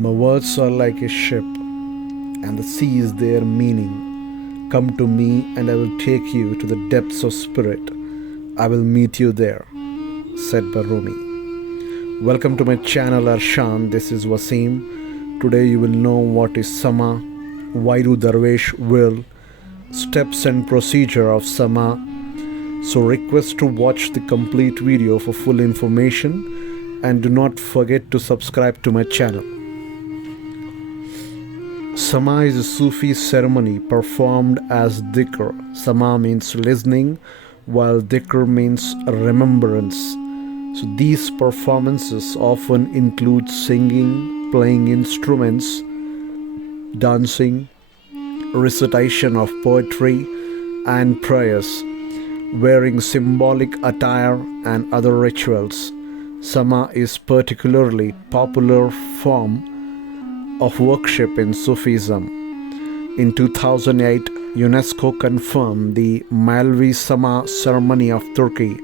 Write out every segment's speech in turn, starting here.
My words are like a ship, and the sea is their meaning. Come to me, and I will take you to the depths of spirit. I will meet you there, said by Rumi. Welcome to my channel Arshan. This is Wasim. Today you will know what is Sema, why do Dervesh whirl, steps and procedure of Sema. So request to watch the complete video for full information, and do not forget to subscribe to my channel. Sema is a Sufi ceremony performed as dhikr. Sema means listening, while dhikr means remembrance. So these performances often include singing, playing instruments, dancing, recitation of poetry and prayers, wearing symbolic attire and other rituals. Sema is particularly popular form of worship in Sufism. In 2008, UNESCO confirmed the Malvi Sema ceremony of Turkey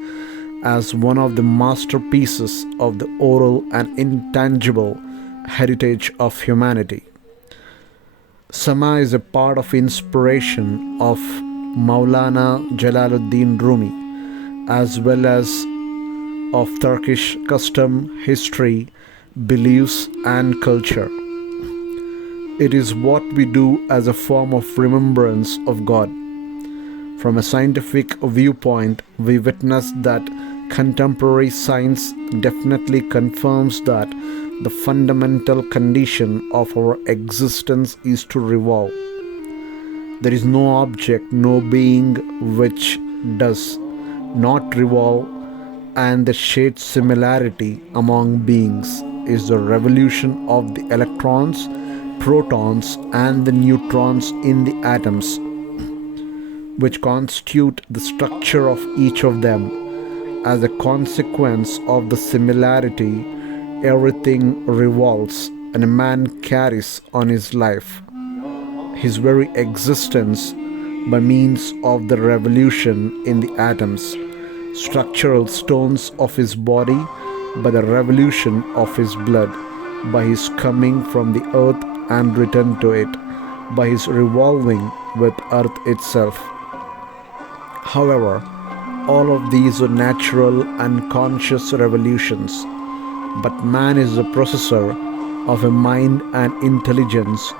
as one of the masterpieces of the oral and intangible heritage of humanity. Sema is a part of inspiration of Maulana Jalaluddin Rumi, as well as of Turkish custom, history, beliefs and culture. It is what we do as a form of remembrance of God. From a scientific viewpoint, we witness that contemporary science definitely confirms that the fundamental condition of our existence is to revolve. There is no object, no being which does not revolve, and the shared similarity among beings is the revolution of the electrons, protons and the neutrons in the atoms, which constitute the structure of each of them. As a consequence of the similarity, everything revolves, and a man carries on his life, his very existence, by means of the revolution in the atoms, structural stones of his body, by the revolution of his blood, by his coming from the earth and return to it, by his revolving with earth itself. However, all of these are natural and conscious revolutions, but man is the possessor of a mind and intelligence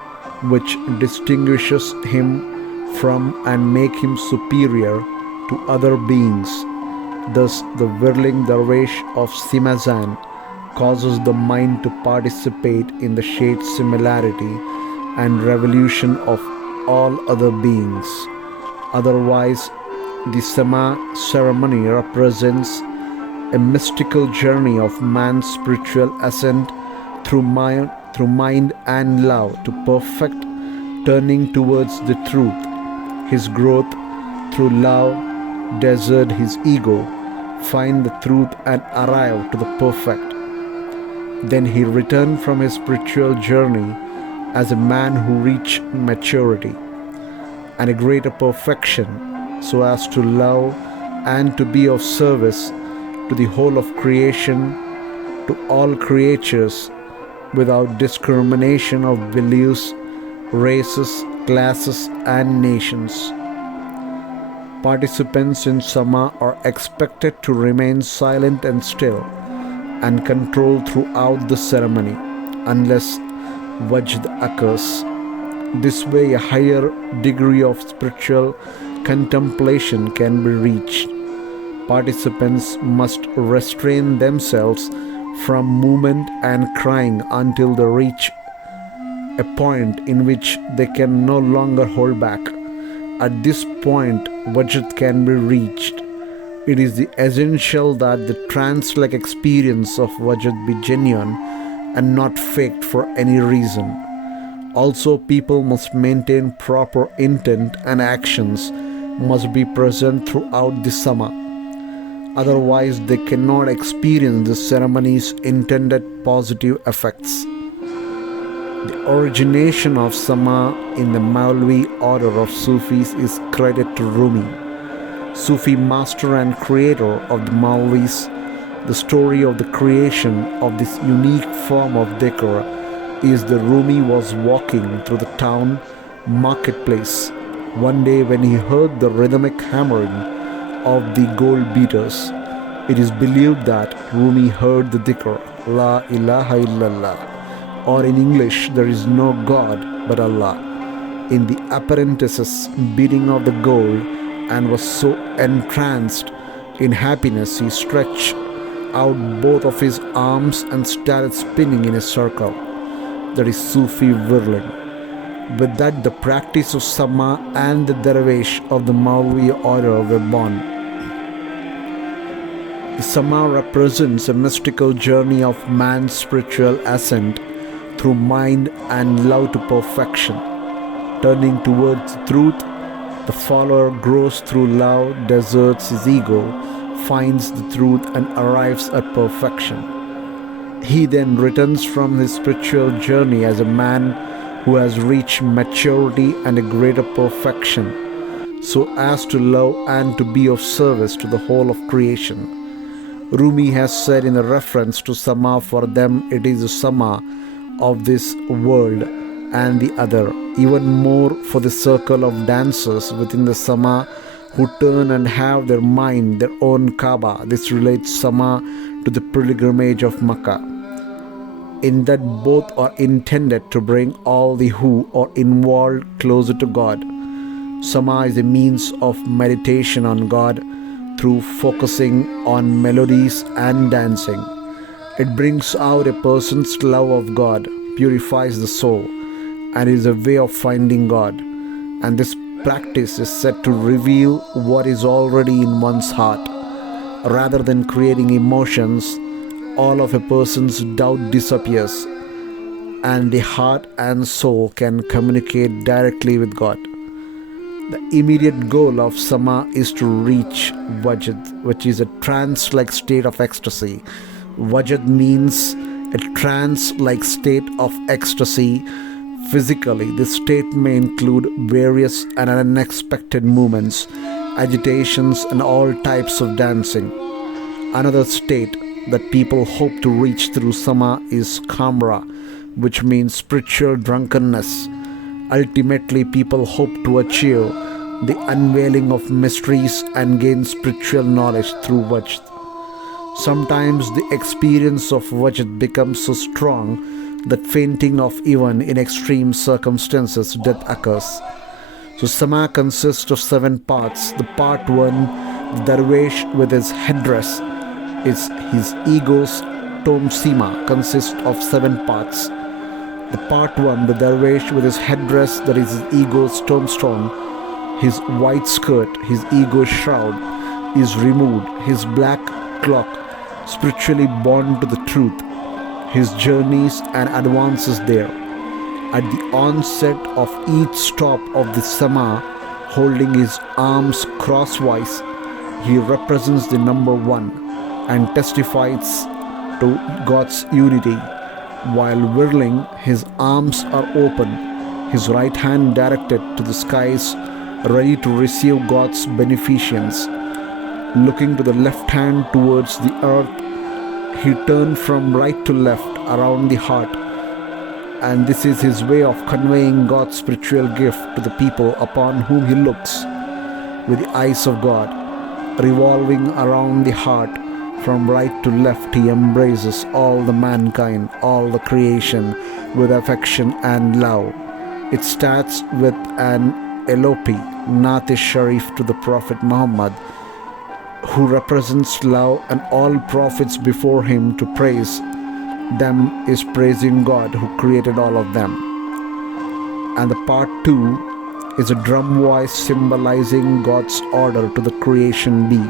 which distinguishes him from and make him superior to other beings. Thus, the whirling dervish of Simazan causes the mind to participate in the shared similarity and revolution of all other beings. Otherwise, the Sema ceremony represents a mystical journey of man's spiritual ascent through mind and love to perfect, turning towards the truth. His growth through love desert his ego, find the truth and arrive to the perfect. Then he returned from his spiritual journey as a man who reached maturity and a greater perfection, so as to love and to be of service to the whole of creation, to all creatures, without discrimination of beliefs, races, classes and nations. Participants in Sema are expected to remain silent and still and controlled throughout the ceremony, unless wajd occurs. This way, a higher degree of spiritual contemplation can be reached. Participants must restrain themselves from movement and crying until they reach a point in which they can no longer hold back. At this point, wajd can be reached. It is essential that the trance-like experience of wajd be genuine and not faked for any reason. Also, people must maintain proper intent and actions must be present throughout the Sema. Otherwise, they cannot experience the ceremony's intended positive effects. The origination of Sema in the Maulvi order of Sufis is credited to Rumi, Sufi master and creator of the Maulvis. The story of the creation of this unique form of dhikr is the Rumi was walking through the town marketplace one day when he heard the rhythmic hammering of the gold beaters. It is believed that Rumi heard the dhikr, La ilaha illallah, or in English, there is no God but Allah, in the apprentice's beating of the gold, and was so entranced in happiness he stretched out both of his arms and started spinning in a circle. That is Sufi whirling. With that, the practice of Sema and the dervish of the Maulvi order were born. The Sema represents a mystical journey of man's spiritual ascent through mind and love to perfection. Turning towards truth, the follower grows through love, deserts his ego, finds the truth and arrives at perfection. He then returns from his spiritual journey as a man who has reached maturity and a greater perfection, so as to love and to be of service to the whole of creation. Rumi has said in a reference to Sema, for them it is the Sema of this world and the other, even more for the circle of dancers within the Sema who turn and have their mind their own Kaaba. This relates Sema to the pilgrimage of Makkah, in that both are intended to bring all the who are involved closer to God. Sema is a means of meditation on God through focusing on melodies and dancing. It brings out a person's love of God, purifies the soul, and is a way of finding God. And this practice is said to reveal what is already in one's heart. Rather than creating emotions, all of a person's doubt disappears, and the heart and soul can communicate directly with God. The immediate goal of Sema is to reach Vajad, which is a trance-like state of ecstasy. Vajad means a trance-like state of ecstasy. Physically, this state may include various and unexpected movements, agitations, and all types of dancing. Another state that people hope to reach through Sema is Kamra, which means spiritual drunkenness. Ultimately, people hope to achieve the unveiling of mysteries and gain spiritual knowledge through Vajd. Sometimes the experience of Vajd becomes so strong that fainting of even in extreme circumstances death occurs. So Sema consists of 7 parts. The part 1, the dervish with his headdress, is his ego's tomSema, consists of 7 parts. The part 1, the dervish with his headdress, that is his ego's tombstone, his white skirt, his ego's shroud, is removed, his black cloak, spiritually born to the truth, his journeys and advances there. At the onset of each stop of the Sema, holding his arms crosswise, he represents the number 1 and testifies to God's unity. While whirling, his arms are open, his right hand directed to the skies, ready to receive God's beneficence. Looking to the left hand towards the earth, he turned from right to left around the heart, and this is his way of conveying God's spiritual gift to the people upon whom he looks with the eyes of God. Revolving around the heart from right to left, he embraces all the mankind, all the creation with affection and love. It starts with an eulogy, Nat-I Serif, to the Prophet Muhammad, who represents love, and all prophets before him to praise them is praising God who created all of them. And the part 2 is a drum voice symbolizing God's order to the creation be.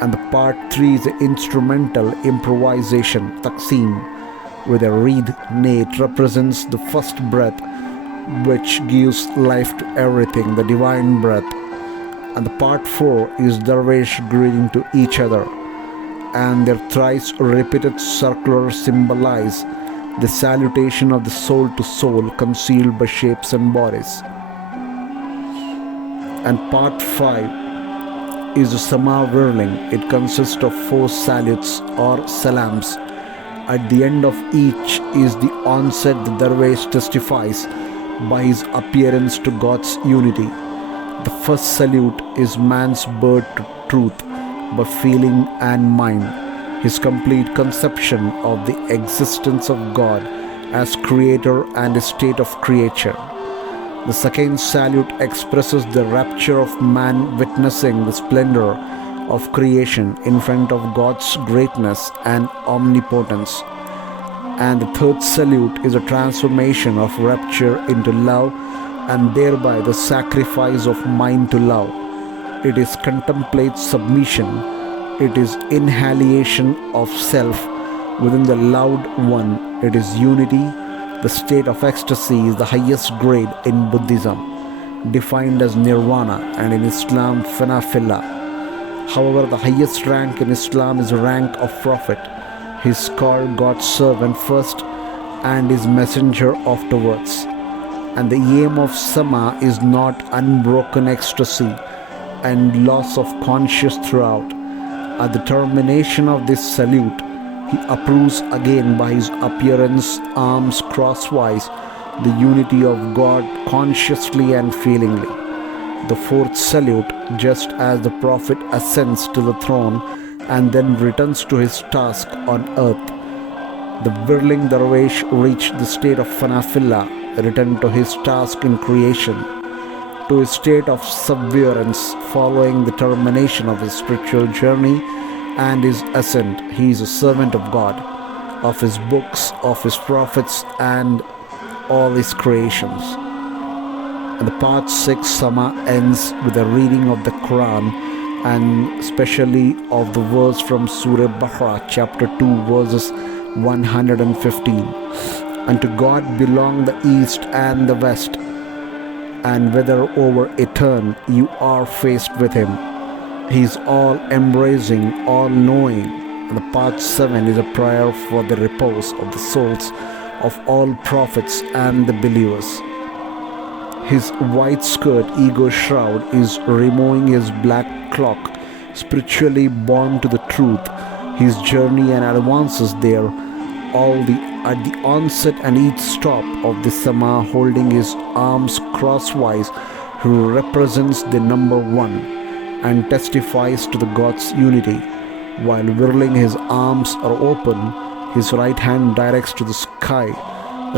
And the part 3 is an instrumental improvisation, taqseem, with a reed nate represents the first breath which gives life to everything, the divine breath. And the part 4 is dervish greeting to each other, and their thrice repeated circular symbolize the salutation of the soul to soul concealed by shapes and bodies. And part 5 is the Sema whirling. It consists of 4 salutes or salams At the end of each is the onset. The dervish testifies by his appearance to God's unity. The first salute is man's birth to truth by feeling and mind, his complete conception of the existence of God as creator and his state of creature. The second salute expresses the rapture of man witnessing the splendor of creation in front of God's greatness and omnipotence. And the third salute is a transformation of rapture into love and thereby the sacrifice of mind to love. It is contemplate submission. It is inhalation of self within the loved one. It is unity. The state of ecstasy is the highest grade in Buddhism, defined as nirvana, and in Islam, fanafillah. However, the highest rank in Islam is the rank of prophet. He is called God's servant first and his messenger afterwards. And the aim of Sema is not unbroken ecstasy and loss of conscious throughout. At the termination of this salute, he approves again by his appearance, arms crosswise, the unity of God consciously and feelingly. The fourth salute, just as the prophet ascends to the throne and then returns to his task on earth, the whirling dervish reached the state of fanafillah, returned to his task in creation, to his state of subservience following the termination of his spiritual journey and his ascent. He is a servant of God, of his books, of his prophets, and all his creations. And the part 6 Sema ends with a reading of the Quran, and especially of the verse from Surah Baqarah, chapter 2, verses 115. Unto God belong the east and the west, and whether over a turn you are faced with him. He is all embracing, all knowing. And the part 7 is a prayer for the repose of the souls of all prophets and the believers. His white skirt, ego shroud, is removing his black cloak, spiritually born to the truth. His journey and advances there, at the onset and each stop of the Sema, holding his arms crosswise, who represents the number 1 and testifies to the God's unity. While whirling, his arms are open, his right hand directs to the sky,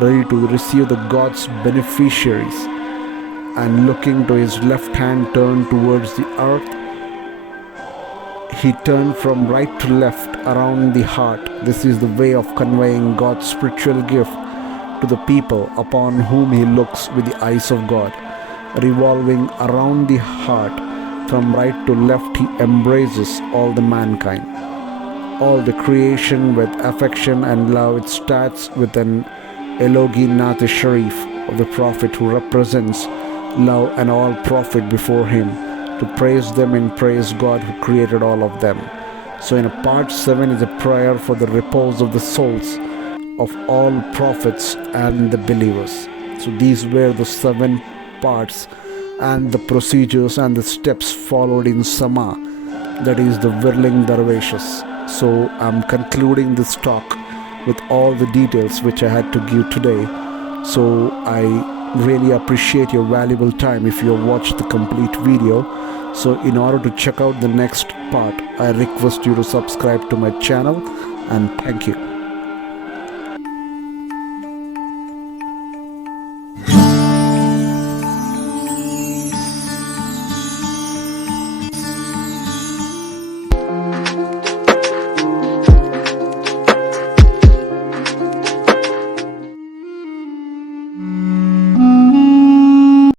ready to receive the God's beneficiaries, and looking to his left hand turned towards the earth, he turned from right to left around the heart. This is the way of conveying God's spiritual gift to the people upon whom he looks with the eyes of God. Revolving around the heart from right to left, he embraces all the mankind, all the creation with affection and love. It starts with an eulogy, Nat-I Serif, of the prophet who represents love and all prophet before him, to praise them and praise God who created all of them. So in a part 7 is a prayer for the repose of the souls of all prophets and the believers. So these were the 7 parts and the procedures and the steps followed in Sema, that is the whirling dervishes. So I'm concluding this talk with all the details which I had to give today. So I really appreciate your valuable time if you have watched the complete video. So in order to check out the next part, I request you to subscribe to my channel, and thank you.